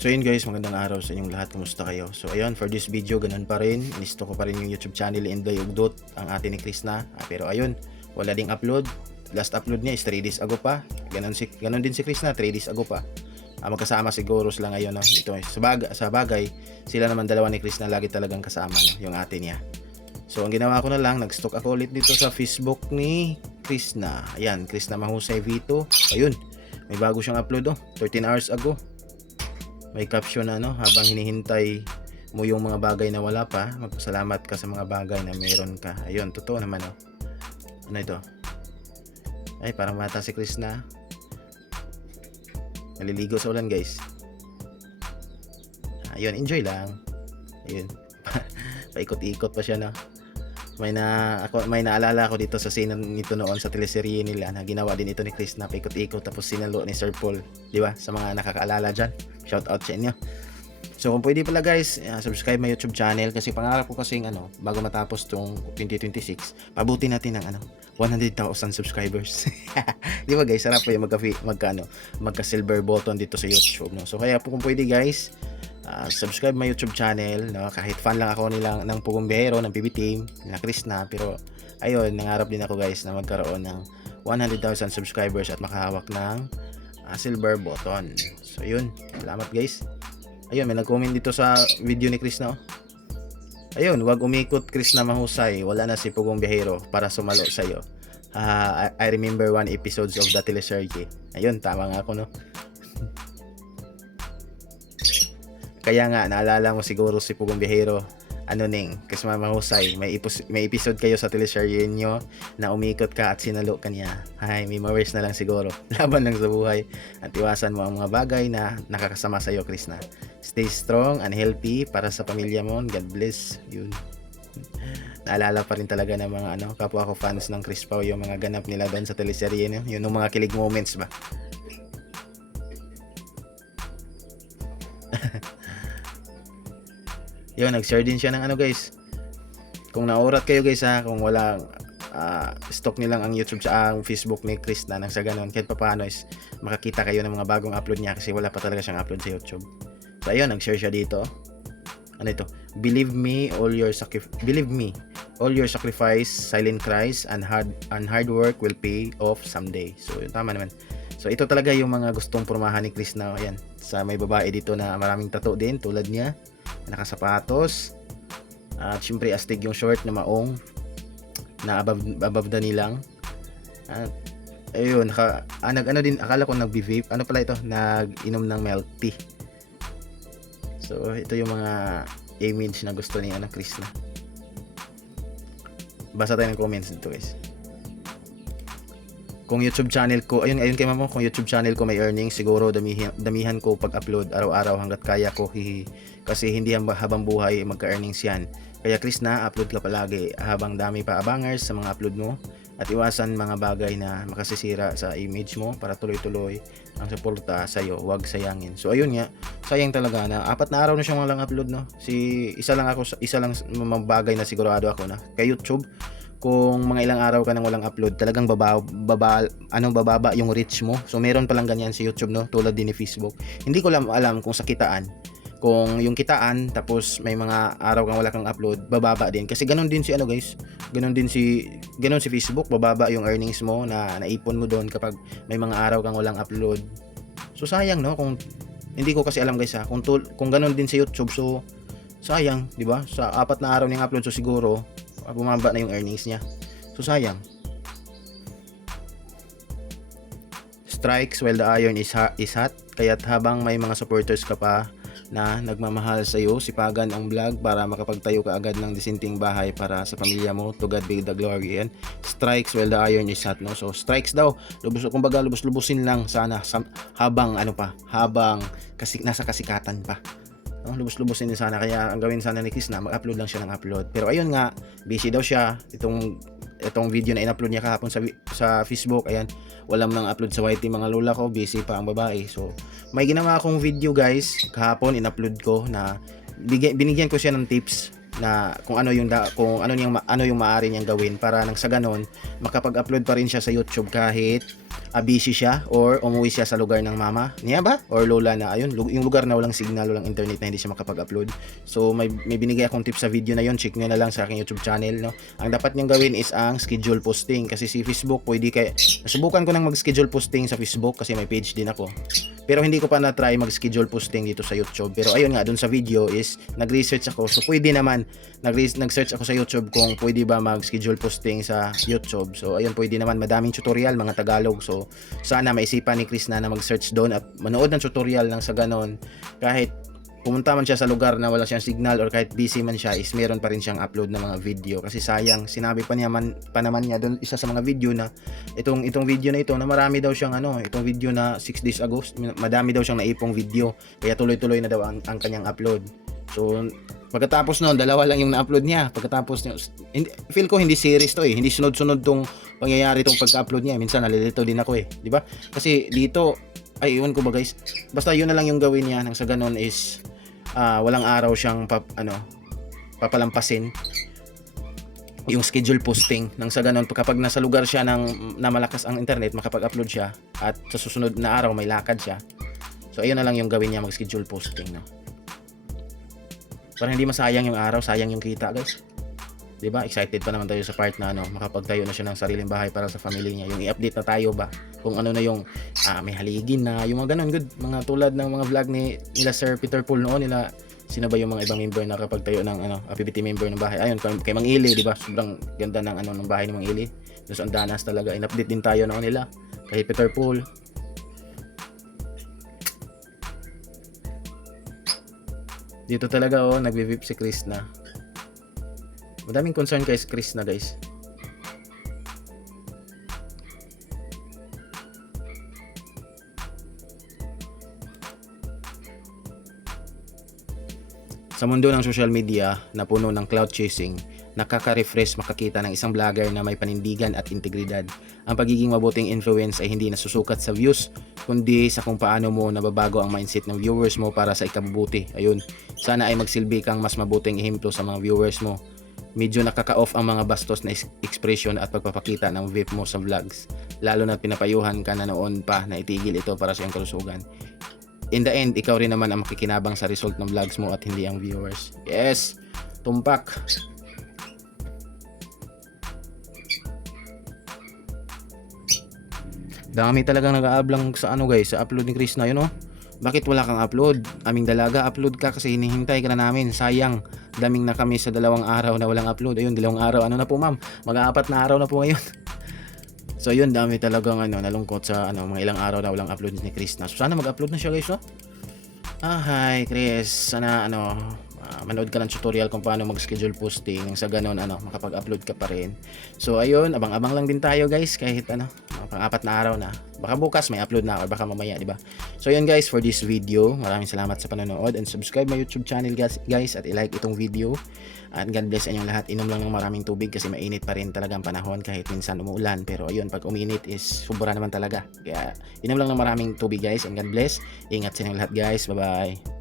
So yun guys, magandang araw sa inyong lahat. Kumusta kayo? So ayun, for this video, ganun pa rin. Inisto ko pa rin yung YouTube channel Inday Ugdot, ang ate ni Krishna. Pero ayun, wala ding upload. Last upload niya is 3 days ago pa. Ganun din si Krishna, 3 days ago pa. Magkasama siguro sila ngayon. No? Ito, sa bagay, sila naman dalawa ni Krishna lagi talagang kasama, no? Yung ate niya. So ang ginawa ko na lang, nag-stock ako ulit dito sa Facebook ni Krishna. Ayan, Krishna Mahusay Vito. Ayun, may bago siyang upload 13 hours ago. May caption na habang hinihintay mo yung mga bagay na wala pa, magpasalamat ka sa mga bagay na meron ka. Ayun, totoo naman Ano ito? Ay, parang mata si Krishna. Naliligo sa ulan, guys. Ayun, enjoy lang. Ayun. Paikot-ikot pa siya, May naalala ko dito sa scene nito noon sa teleserye nila na ginawa din ito ni Krishna, paikot-ikot tapos sinalo ni Sir Paul, di ba? Sa mga nakakaalala diyan. Shout out sa inyo. So kung pwede pala guys, subscribe my YouTube channel kasi pangarap ko kasing bago matapos tong 2026, pabuti natin ng 100,000 subscribers. Di ba guys, sarap po yung magka silver button dito sa YouTube, So kaya po kung pwede guys, subscribe my YouTube channel, kahit fan lang ako ng Pugong Biyahero, ng PB Team, na Krishna, pero ayun, nangarap din ako guys na magkaroon ng 100,000 subscribers at makahawak ng silver button. So yun, salamat guys. Ayun, may nag-comment dito sa video ni Krishna. Ayun, wag umikot Krishna Mahusay, wala na si Pugong Biyahero para sumalo sa iyo. I remember one episodes of the teleserye. Ayun, tama nga ako Kaya nga, naalala mo siguro si Pugong Biyahero, Krishna Mahusay, may episode kayo sa teleserye nyo na umikot ka at sinalo ka niya. Ay, memories na lang siguro. Laban lang sa buhay at iwasan mo ang mga bagay na nakakasama sa iyo, Krishna. Stay strong and healthy para sa pamilya mo. God bless. Yun. Naalala pa rin talaga ng mga kapwa ko fans ng Chris Pao, yung mga ganap nila doon sa teleserye, yun yung mga kilig moments ba. Yun, nag-share din siya ng guys. Kung naurat kayo guys kung wala stock nilang ang YouTube ang Facebook ni Krishna nang sa ganun, kahit paano is makakita kayo ng mga bagong upload niya kasi wala pa talaga siyang upload sa YouTube. So ayun, nag-share siya dito. Ano ito? Believe me, all your sacrifice, silent cries, and hard work will pay off someday. So yun, tama naman. So ito talaga yung mga gustong pormahan ni Krishna. Ayan, sa may babae dito na maraming tattoo din tulad niya, nakasapatos, at syempre astig yung short na maong na above the knee lang. At ayun, din, akala ko nag-vape, pala ito, nag-inom ng milk tea. So ito yung mga image na gusto ni Krishna. Basa tayo ng comments dito guys. Kung YouTube channel ko, ayun kay mamo, kung YouTube channel ko may earnings, siguro damihan ko pag-upload araw-araw hanggat kaya ko, kasi hindi habang buhay magka-earnings yan. Kaya Krishna, upload ka palagi habang dami pa abangers sa mga upload mo at iwasan mga bagay na makasisira sa image mo para tuloy-tuloy ang suporta sa iyo, huwag sayangin. So ayun nga, sayang talaga na 4 na araw na siyang walang upload isa lang bagay na sigurado ako kay YouTube. Kung mga ilang araw ka nang walang upload, talagang bababa yung reach mo. So meron palang ganyan si YouTube, tulad din ni Facebook. Hindi ko alam kung sa kitaan. Kung yung kitaan tapos may mga araw kang wala kang upload, bababa din. Kasi ganun din si guys. Ganun si Facebook, bababa yung earnings mo na naipon mo doon kapag may mga araw kang walang upload. So sayang kung hindi ko kasi alam guys kung ganun din si YouTube, so sayang, di ba? Sa 4 na araw niyang upload, so siguro bumaba na yung earnings niya. So sayang. Strikes while the iron is hot. Kaya't habang may mga supporters ka pa na nagmamahal sa iyo, sipagan ang vlog para makapagtayo ka agad ng disinting bahay para sa pamilya mo. To God be the glory. Yan. Strikes while the iron is hot, So strikes daw. Lubos-lubusin lang sana habang nasa kasikatan pa. Lubos-lubosin din sana. Kaya ang gawin sana ni Krishna, mag-upload lang siya ng upload. Pero ayun nga, busy daw siya. Itong video na in-upload niya kahapon sa Facebook, ayan, walang nang upload sa YT mga lola ko, busy pa ang babae. So may ginawa akong video guys kahapon, in-upload ko na binigyan ko siya ng tips na kung ano yung maaari niyang gawin para nang sa ganon makapag-upload pa rin siya sa YouTube kahit busy siya or umuwi siya sa lugar ng mama niya ba or lola na ayun yung lugar na walang signal, walang internet na hindi siya makapag-upload. So may binigay akong tip sa video na yon, check nyo na lang sa aking YouTube channel, no. Ang dapat nyong gawin is ang schedule posting, kasi si Facebook pwede kay nasubukan ko nang mag-schedule posting sa Facebook kasi may page din ako. Pero hindi ko pa na-try mag-schedule posting dito sa YouTube. Pero ayun nga, dun sa video is nag-research ako. So pwede naman, nag-search ako sa YouTube kung pwede ba mag-schedule posting sa YouTube. So ayun, pwede naman, madaming tutorial, mga Tagalog. So sana maisipan ni Chris na mag-search doon at manood ng tutorial lang sa ganon. Kahit pumunta man siya sa lugar na wala siyang signal or kahit busy man siya, is meron pa rin siyang upload na mga video. Kasi sayang, sinabi pa naman niya doon isa sa mga video na itong video na ito na marami daw siyang itong video na 6 days ago, madami daw siyang naipong video, kaya tuloy-tuloy na daw ang kanyang upload. So pagkatapos noon, dalawa lang yung na-upload niya. Pagkatapos feel ko hindi series to hindi sunod-sunod tong pangyayari tong pagka-upload niya. Minsan nalilito din ako di ba? Kasi dito ay iwan ko ba guys, basta yun na lang yung gawin niya nang sa ganon is walang araw siyang papalampasin yung schedule posting nang sa ganon kapag nasa lugar siya na malakas ang internet, makapag-upload siya at sa susunod na araw may lakad siya. So ayun na lang yung gawin niya, mag-schedule posting, no. Para hindi masayang yung araw, sayang yung kita guys. 'Di ba? Excited pa naman tayo sa part na makapagtayo na siya ng sariling bahay para sa family niya. Yung i-update na tayo ba kung ano na yung may haligin na, yung mga ganun, good, mga tulad ng mga vlog nila Sir Peter Paul noon, nila sino ba yung mga ibang member na kapagtayo ng PBT member ng bahay. Ayun, kay Mang Ili, 'di ba? Sobrang ganda ng ng bahay ni Mang Ili. Doon sa Andanas talaga. In-update din tayo noon nila kay Peter Paul. Dito talaga nagvi-vip si Chris na. Madaming concern kay Chris na guys. Sa mundo ng social media na puno ng cloud chasing, nakaka-refresh makakita ng isang vlogger na may panindigan at integridad. Ang pagiging mabuting influence ay hindi nasusukat sa views, kundi sa kung paano mo nababago ang mindset ng viewers mo para sa ikabubuti. Ayun, sana ay magsilbi kang mas mabuting ehemplo sa mga viewers mo. Medyo nakaka-off ang mga bastos na expression at pagpapakita ng vape mo sa vlogs, lalo na pinapayuhan ka na noon pa na itigil ito para sa iyong kalusugan. In the end, ikaw rin naman ang makikinabang sa result ng vlogs mo at hindi ang viewers. Yes, tumpak. Dami talagang nag-aablang sa guys, sa upload ni Chris na yun Bakit wala kang upload? Aming dalaga, upload ka kasi hinihintay ka na namin. Sayang, daming na kami sa 2 araw na walang upload. Ayun, 2 araw, na po ma'am? Mag-4 na araw na po ngayon. So yun, dami talagang nalungkot sa mga ilang araw na walang upload ni Chris na. So sana mag-upload na siya guys, hi Chris, sana manood ka ng tutorial kung paano mag-schedule posting, sa ganon makapag-upload ka pa rin. So ayun, abang-abang lang din tayo guys, kahit pang-4 na araw na. Baka bukas may upload na or baka mamaya, di ba? So yun guys, for this video, maraming salamat sa panonood and subscribe my YouTube channel guys at i-like itong video. At God bless inyong lahat. Inom lang ng maraming tubig kasi mainit pa rin talaga ang panahon kahit minsan umuulan. Pero ayun, pag uminit is sobra naman talaga. Kaya inom lang ng maraming tubig guys and God bless. Ingat sa inyong lahat guys. Bye-bye.